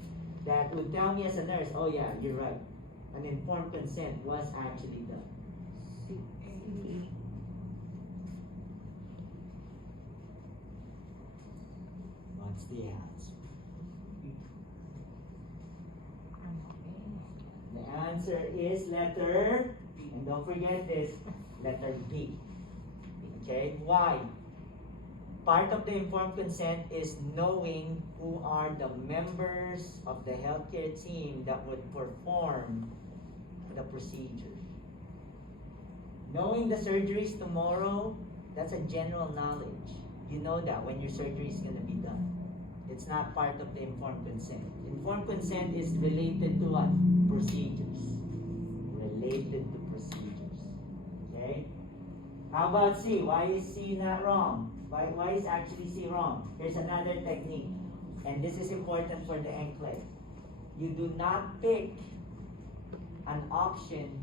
that would tell me as a nurse, oh yeah, you're right. An informed consent was actually done. What's the answer? The answer is letter, and don't forget this, letter B. Okay, why? Part of the informed consent is knowing who are the members of the healthcare team that would perform the procedure. Knowing the surgeries tomorrow, that's a general knowledge. You know that when your surgery is going to be done. It's not part of the informed consent. Informed consent is related to what? Procedures. Related to procedures. Okay? How about C? Why is C not wrong? Why is actually C wrong? Here's another technique. And this is important for the NCLEX. You do not pick an option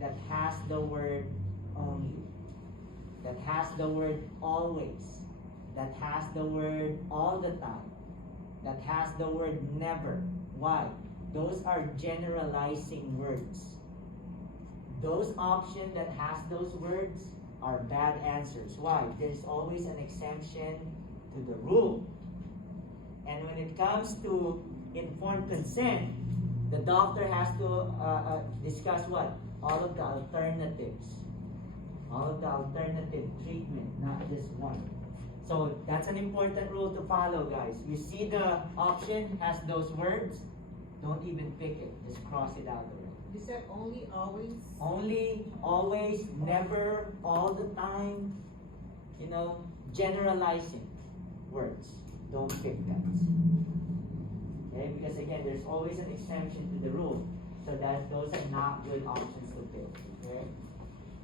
that has the word only, that has the word always, that has the word all the time, that has the word never. Why? Those are generalizing words. Those options that has those words are bad answers. Why? There's always an exemption to the rule. And when it comes to informed consent, the doctor has to discuss what? All of the alternatives. All of the alternative treatment, not just one. So that's an important rule to follow, guys. You see the option has those words, don't even pick it. Just cross it out already. You said only, always? Only, always, never, all the time, you know, generalizing words. Don't pick that. Okay, because again, there's always an exemption to the rule. So that those are not good options to pick. Okay?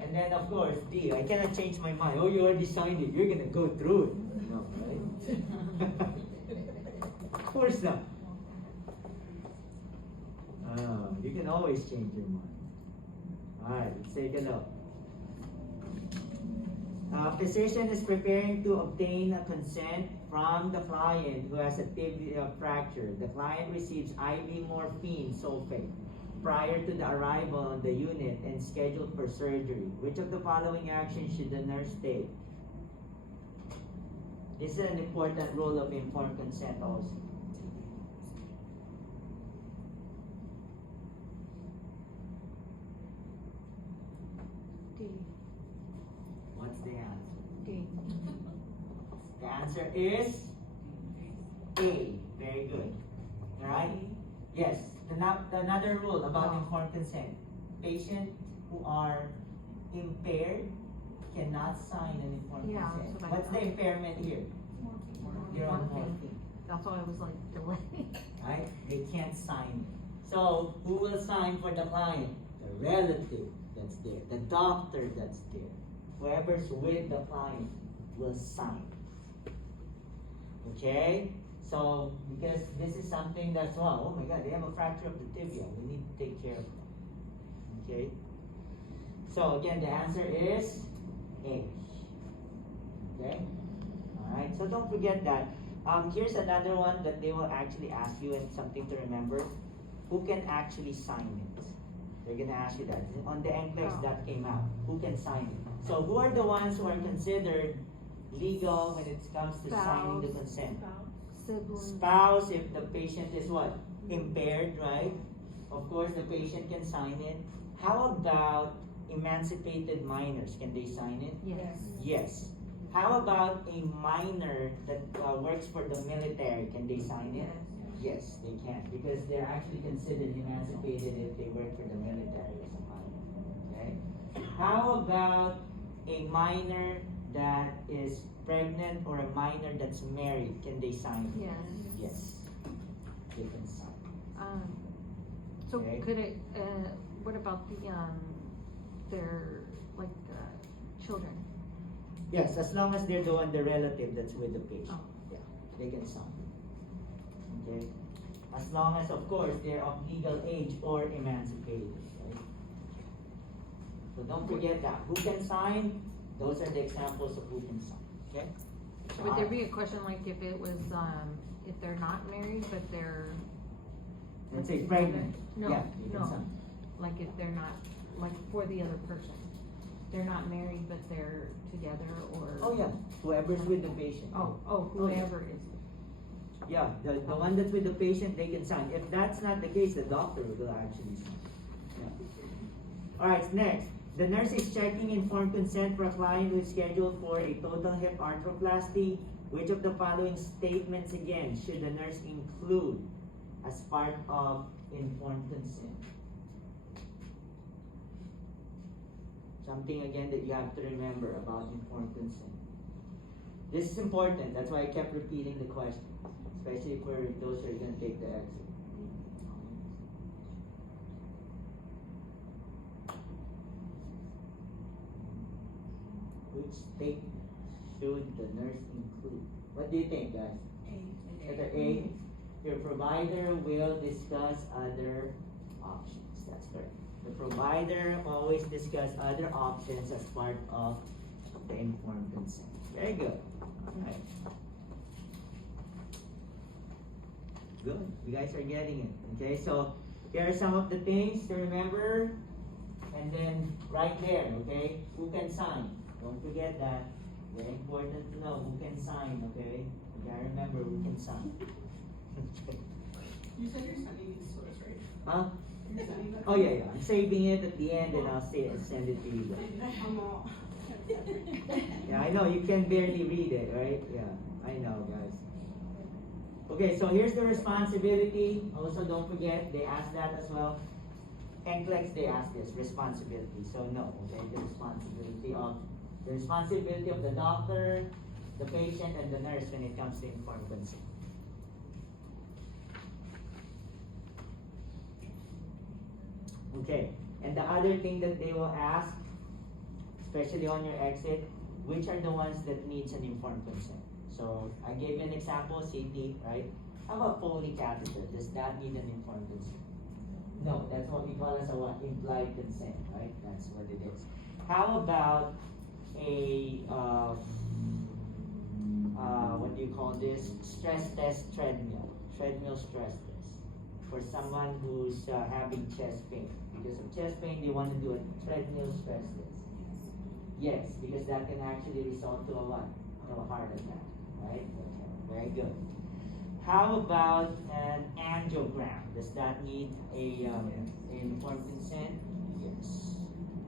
And then of course, D, I cannot change my mind. Oh, you already signed it. You're gonna go through it. No, right? Of course not. You can always change your mind. Alright, let's take a look. Physician is preparing to obtain a consent from the client who has a tibia fracture. The client receives IV morphine sulfate prior to the arrival on the unit and scheduled for surgery. Which of the following actions should the nurse take? This is an important rule of informed consent also. D. What's the answer? D. The answer is A. Very good. Alright? Yes. Another rule about informed consent. Patients who are impaired cannot sign an informed Yeah, consent. that's what I What's the thought. impairment here? You're on morphine. That's why I was like delaying. Right? They can't sign it. So, who will sign for the client? The relative that's there. The doctor that's there. Whoever's with the client will sign. Okay? So, because this is something that's, well, oh my God, they have a fracture of the tibia. We need to take care of them. Okay? So again, the answer is age. Okay? Alright, so don't forget that. Here's another one that they will actually ask you, and something to remember. Who can actually sign it? They're gonna ask you that. On the NCLEX that came out, who can sign it? So who are the ones who are considered legal when it comes to signing the consent? Siblings. Spouse, if the patient is what? Impaired, right? Of course, the patient can sign it. How about emancipated minors? Can they sign it? Yes. Yes. How about a minor that works for the military? Can they sign it? Yes, they can, because they're actually considered emancipated if they work for the military as a minor. Okay? How about a minor that is pregnant or a minor that's married? Can they sign it? Yes. Yes. They can sign. So Okay. could it, what about their, like, children? Yes, as long as they're the one, the relative that's with the patient. Oh. Yeah, they can sign. Okay? As long as, of course, they're of legal age or emancipated. Right? So don't forget that. Who can sign? Those are the examples of who can sign. Okay? Would there be a question like if it was, if they're not married, but they're, Let's say pregnant. No, Yeah, you can no. sign. like if they're not, like for the other person? They're not married, but they're together, or? Oh yeah, whoever's with the patient. Oh, Oh, yeah. whoever is. Yeah, the one that's with the patient, they can sign. If that's not the case, the doctor will actually sign. Yeah. Alright, next. The nurse is checking informed consent for a client who is scheduled for a total hip arthroplasty. Which of the following statements again should the nurse include as part of informed consent? Something again that you have to remember about informed consent. This is important, that's why I kept repeating the question, especially for those who are going to take the exit. Which statement should the nurse include? What do you think, guys? Letter A. Your provider will discuss other options. That's correct. The provider always discuss other options as part of the informed consent. Very good. Alright. Good. You guys are getting it. Okay, so here are some of the things to remember. And then right there, okay? Who can sign? Don't forget that. Very important to know who can sign, okay? You gotta remember who can sign. You said you're sending these to us, right? Huh? You're sending them? Oh yeah. I'm saving it at the end and I'll send it to you guys. I'm all. Yeah, I know, you can barely read it, right? Yeah, I know, guys. Okay, so here's the responsibility. Also, don't forget, they asked that as well. NCLEX, they asked this, responsibility. So no, okay, the responsibility of the doctor, the patient, and the nurse when it comes to informed consent. Okay, and the other thing that they will ask, especially on your exit, which are the ones that needs an informed consent? So I gave you an example, CT, right? How about Foley catheter? Does that need an informed consent? No, that's what we call as a what? Implied consent, right? That's what it is. How about a what do you call this? Stress test treadmill stress test for someone who's having chest pain. Because of chest pain, they want to do a treadmill stress test. Yes, because that can actually result to a what? To a heart attack, right? Okay, very good. How about an angiogram? Does that need a informed consent? Yes.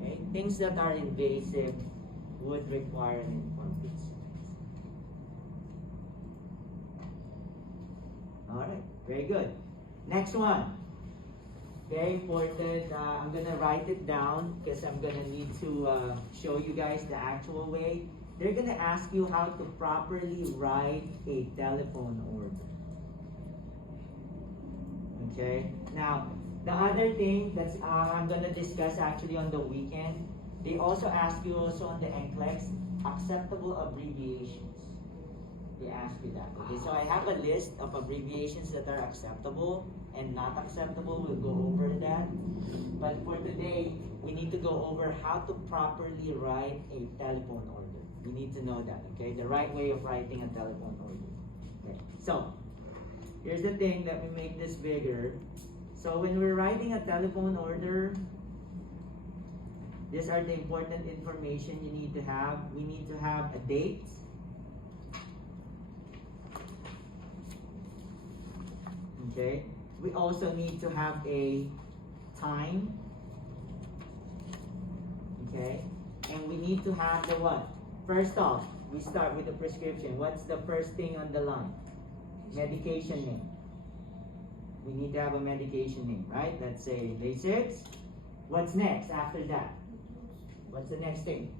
Okay, things that are invasive would require an informed consent. All right, very good. Next one. Very important. I'm gonna write it down because I'm gonna need to show you guys the actual way. They're gonna ask you how to properly write a telephone order. Okay. Now, the other thing that's I'm gonna discuss actually on the weekend. They also ask you also on the NCLEX acceptable abbreviations. they ask you that. Okay, so I have a list of abbreviations that are acceptable and not acceptable. We'll go over that. But for today, we need to go over how to properly write a telephone order. We need to know that, okay? The right way of writing a telephone order. Okay, so here's the thing that we make this bigger. So when we're writing a telephone order, these are the important information you need to have. We need to have a date. Okay. We also need to have a time. Okay. And we need to have the what? First off, we start with the prescription. What's the first thing on the line? Medication name. We need to have a medication name, right? Let's say Lasix. What's next after that? What's the next thing?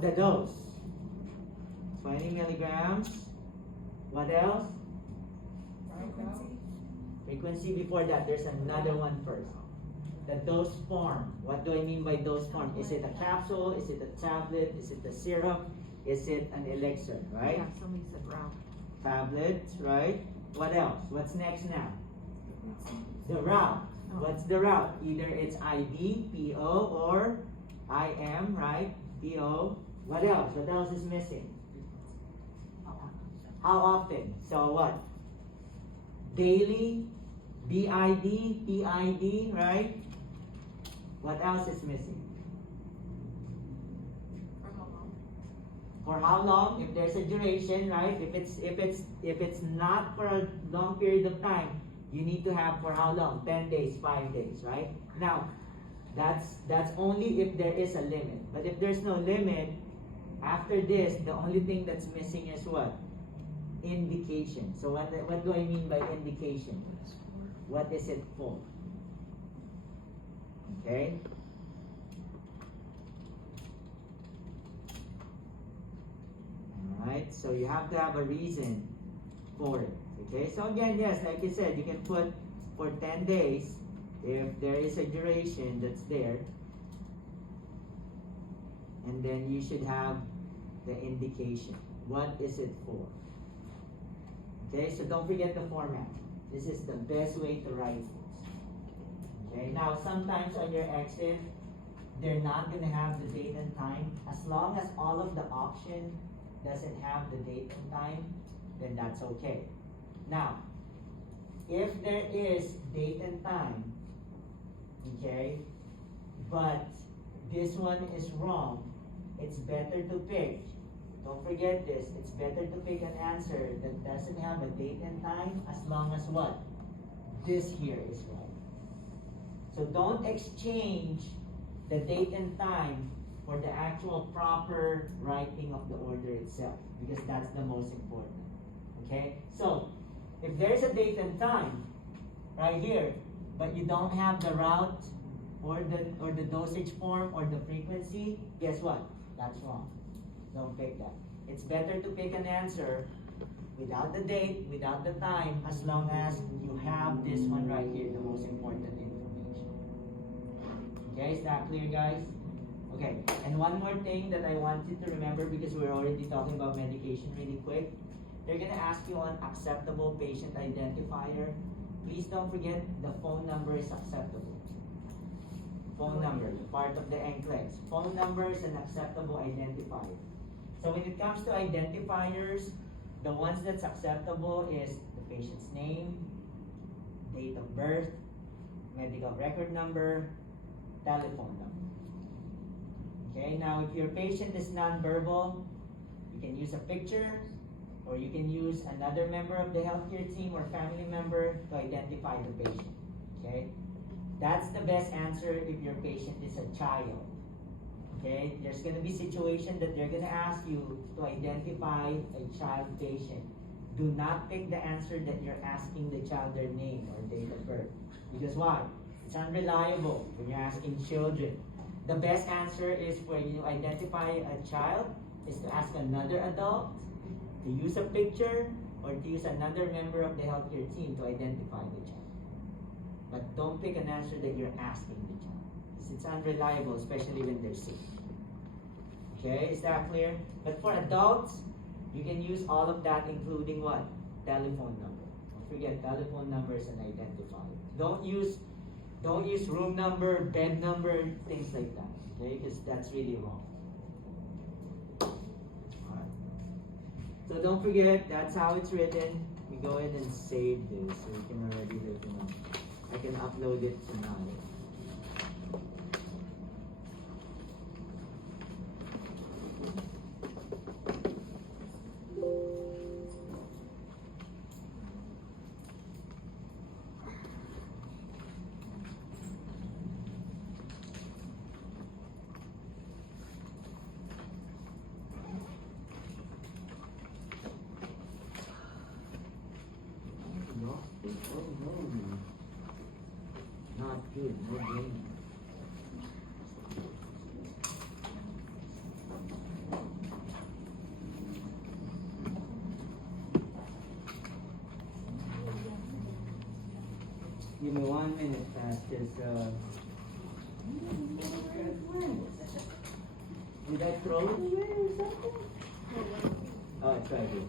The dose. 20 milligrams. What else? Frequency before that. There's another one first. The dose form. What do I mean by dose form? Is it a capsule? Is it a tablet? Is it a syrup? Is it an elixir, right? Yeah, somebody said route. Tablet, right? What else? What's next now? The route. What's the route? Either it's IV, PO, or IM, right? PO. What else? What else is missing? How often? So what? Daily, BID, PID, right? What else is missing? For how long? If there's a duration, right? If it's not for a long period of time, you need to have for how long? 10 days, 5 days, right? Now, that's only if there is a limit. But if there's no limit, after this, the only thing that's missing is what? Indication. So what do I mean by indication? What is it for? Okay? Alright, so you have to have a reason for it. Okay, so again, yes, like you said, you can put for 10 days if there is a duration that's there. And then you should have the indication. What is it for? Okay, so don't forget the format. This is the best way to write this. Okay, now sometimes on your exit, they're not going to have the date and time. As long as all of the option doesn't have the date and time, then that's okay. Now, if there is date and time, okay, but this one is wrong, it's better to pick. Don't forget this, it's better to pick an answer that doesn't have a date and time as long as what? This here is right. So don't exchange the date and time for the actual proper writing of the order itself, because that's the most important. Okay? So, if there's a date and time right here, but you don't have the route or the dosage form or the frequency, guess what? That's wrong. Don't pick that. It's better to pick an answer without the date, without the time, as long as you have this one right here, the most important information. Okay, is that clear, guys? Okay, and one more thing that I want you to remember, because we're already talking about medication really quick. They're gonna ask you on acceptable patient identifier. Please don't forget the phone number is acceptable. Phone number, part of the NCLEX. Phone number is an acceptable identifier. So when it comes to identifiers, the ones that's acceptable is the patient's name, date of birth, medical record number, telephone number. Okay, now if your patient is nonverbal, you can use a picture, or you can use another member of the healthcare team or family member to identify the patient. Okay? That's the best answer if your patient is a child. Okay? There's gonna be situation that they're gonna ask you to identify a child patient. Do not pick the answer that you're asking the child their name or date of birth. Because why? It's unreliable when you're asking children. The best answer is when you identify a child is to ask another adult, to use a picture, or to use another member of the healthcare team to identify the child. But don't pick an answer that you're asking the child, because it's unreliable, especially when they're sick. Okay, is that clear? But for adults, You can use all of that, including what? Telephone number. Don't forget, telephone number is an identifier. Don't use room number, bed number, things like that. Okay, because that's really wrong. Alright. So don't forget, that's how it's written. We go ahead and save this, so you can already let you know. I can upload it tonight. Not good, no game. Give me 1 minute, fast, did I throw it away or something? Oh, I tried it.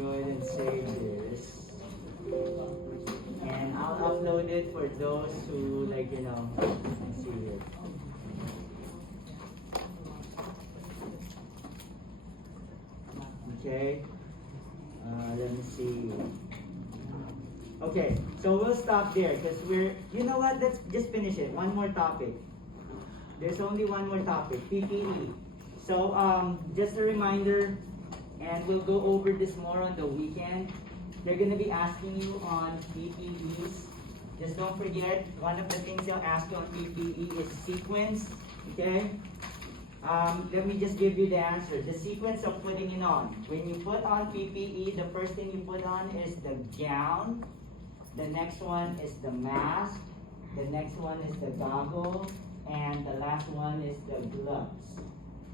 Go ahead and save this. And I'll upload it for those who like, you know, let's see here. Okay. Let me see. Okay, so we'll stop there because you know what, let's just finish it. One more topic. There's only one more topic, PPE. So, just a reminder, and we'll go over this more on the weekend. They're gonna be asking you on PPEs. Just don't forget, one of the things they'll ask you on PPE is sequence, okay? Let me just give you the answer. The sequence of putting it on. When you put on PPE, the first thing you put on is the gown. The next one is the mask. The next one is the goggle. And the last one is the gloves.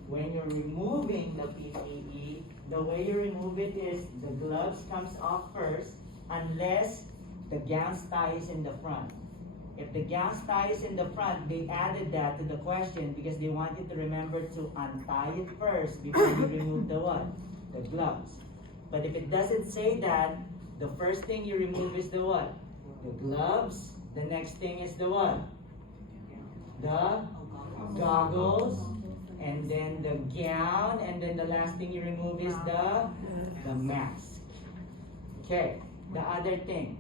When you're removing the PPE, the way you remove it is the gloves comes off first, unless the gown tie is in the front. If the gown tie is in the front, they added that to the question because they want you to remember to untie it first before you remove the what? The gloves. But if it doesn't say that, the first thing you remove is the what? The gloves. The next thing is the what? The goggles. And then the gown. And then the last thing you remove is the mask. Okay, the other thing.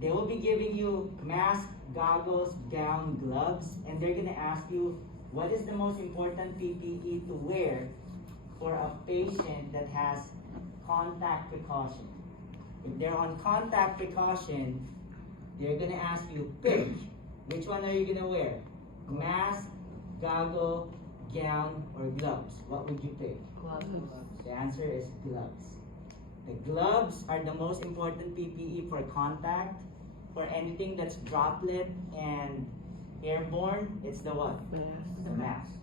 They will be giving you mask, goggles, gown, gloves, and they're gonna ask you what is the most important PPE to wear for a patient that has contact precaution. If they're on contact precaution, they're gonna ask you pick. Which one are you gonna wear? Mask, goggle, gown, or gloves? What would you pick? Gloves. The answer is gloves. The gloves are the most important PPE for contact. For anything that's droplet and airborne, it's the what? The mask.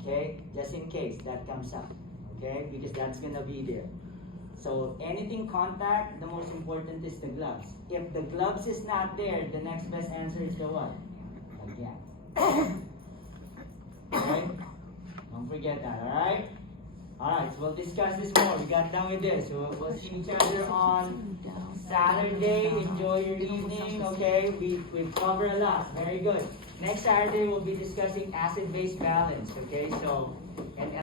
Okay? Just in case that comes up. Okay? Because that's gonna be there. So anything contact, the most important is the gloves. If the gloves is not there, the next best answer is the what? The gown. Okay? Don't forget that, alright? Alright, so we'll discuss this more. We got done with this. So we'll see each other on Saturday. Enjoy your evening, okay? We've covered a lot. Very good. Next Saturday, we'll be discussing acid-base balance, okay? So, and